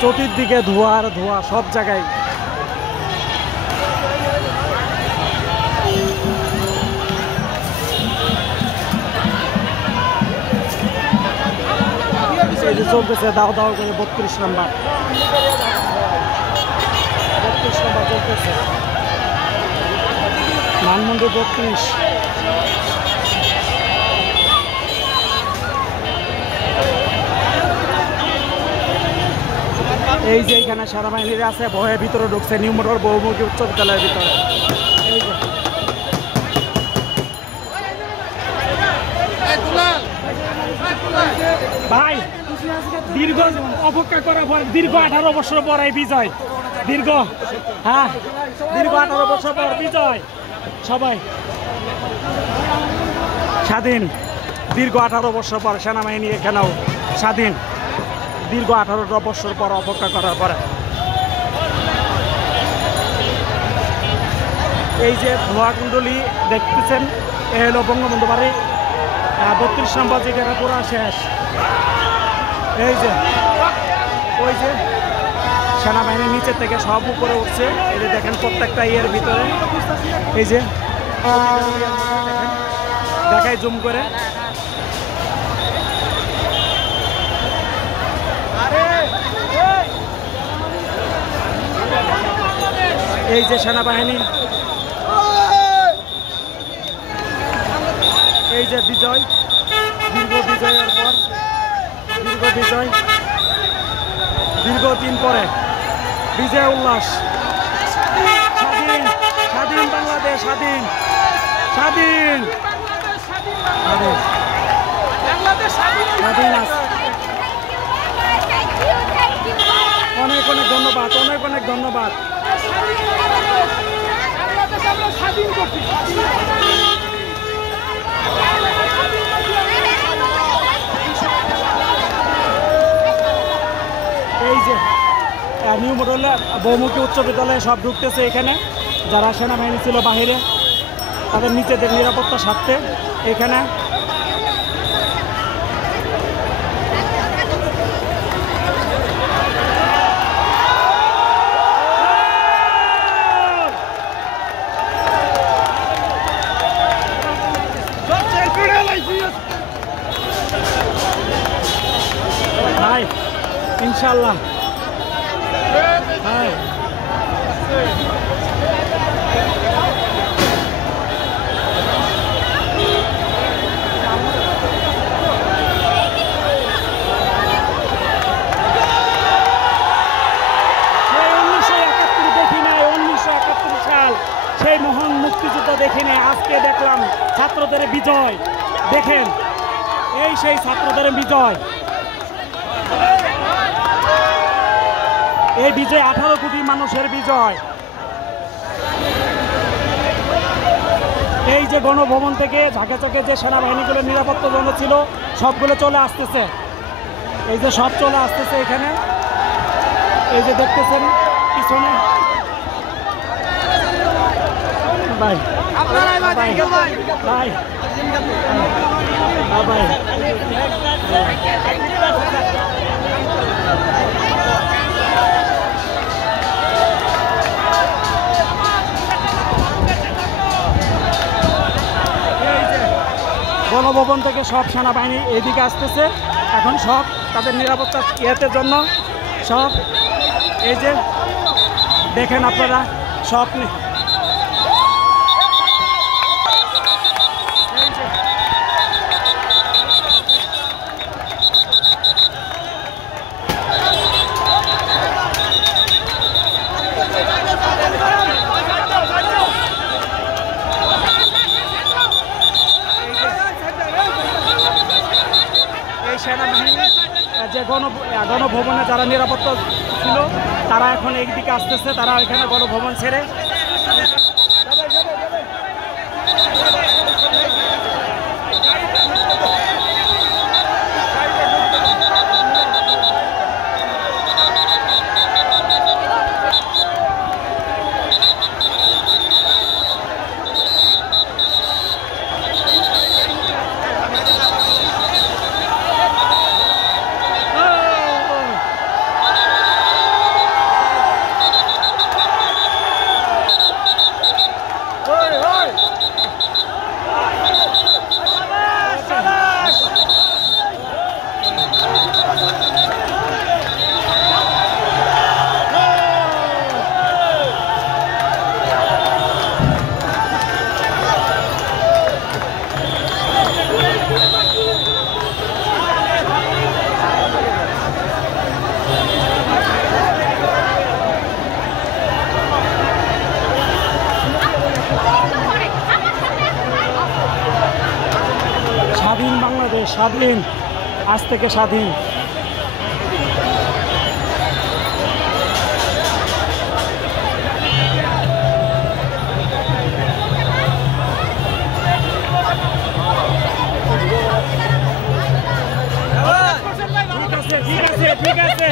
চতুর্দিকে ধোঁয়া আর ধোঁয়া সব জায়গায়। চলতেছে দাও দাও করে 32 নম্বর চলতেছে ধানমন্ডি 32। এই যে এখানে সেনাবাহিনীরা আছে, ভয়ের ভিতরে ঢুকছে নিউ মোটর বহুমুখী উচ্চ বিদ্যালয়ের ভিতরে। এই যে ভাই দীর্ঘ অপেক্ষা করার পর দীর্ঘ 18 বছর পর এই বিজয়, দীর্ঘ 18 বছর পর বিজয়। সবাই স্বাধীন, দীর্ঘ 18 বছর পর সেনাবাহিনী এখানেও স্বাধীন, দীর্ঘ 18 বছর পর অপেক্ষা করার পরে। এই যে ধোঁয়াকুণ্ডলী দেখতেছেন, এ হলো বঙ্গবন্ধু বাড়ি 32 নম্বর, যেটা পুরো শেষ। এই যে ওই যে সেনাবাহিনীর নিচের থেকে সব উপরে উঠছে, এই যে দেখেন প্রত্যেকটা ইয়ের ভিতরে। এই যে দেখাই জুম করে, এই যে সেনাবাহিনী, এই যে বিজয়, দীর্ঘ বিজয়ের পর, দীর্ঘ বিজয়, দীর্ঘদিন পরে বিজয় উল্লাস। স্বাধীন, স্বাধীন বাংলাদেশ, স্বাধীন, স্বাধীন, স্বাধীন আছে। অনেক অনেক ধন্যবাদ, অনেক অনেক ধন্যবাদ। এই যে নিউ মডেলে বহুমুখী উচ্চ বিদ্যালয়ে সব ঢুকতেছে এখানে, যারা সেনাবাহিনী ছিল বাহিরে তাদের নিজেদের নিরাপত্তা স্বার্থে এখানে। ভাই ইনশাল্লাহ ভাই সেই মহান মুক্তিযুদ্ধ দেখি নাই, আজকে দেখলাম ছাত্রদের বিজয়। দেখেন এই সেই ছাত্রদের বিজয়, এই বিজয় 18 কোটি মানুষের বিজয়। এই যে গণভবন থেকে ঝাঁকে চকে যে সেনাবাহিনীগুলোর নিরাপত্তা জন্য ছিল সবগুলো চলে আসতেছে, এই যে সব চলে আসতেছে এখানে। এই যে দেখতেছেন পিছনে ভাই ভাই ভাই ভাই গণভবন থেকে সব সেনাবাহিনী এইদিকে আসতেছে এখন, সব তাদের নিরাপত্তা ইয়েতের জন্য সব। এই যে দেখেন আপনারা সব সেনাবাহিনী যে গণভবনে যারা নিরাপত্তা ছিল তারা এখন এই দিকে আসতেছে, তারা এখানে গণভবন ছেড়ে। স্বাধীন, আজ থেকে স্বাধীন। ঠিক আছে, ঠিক আছে, ঠিক আছে।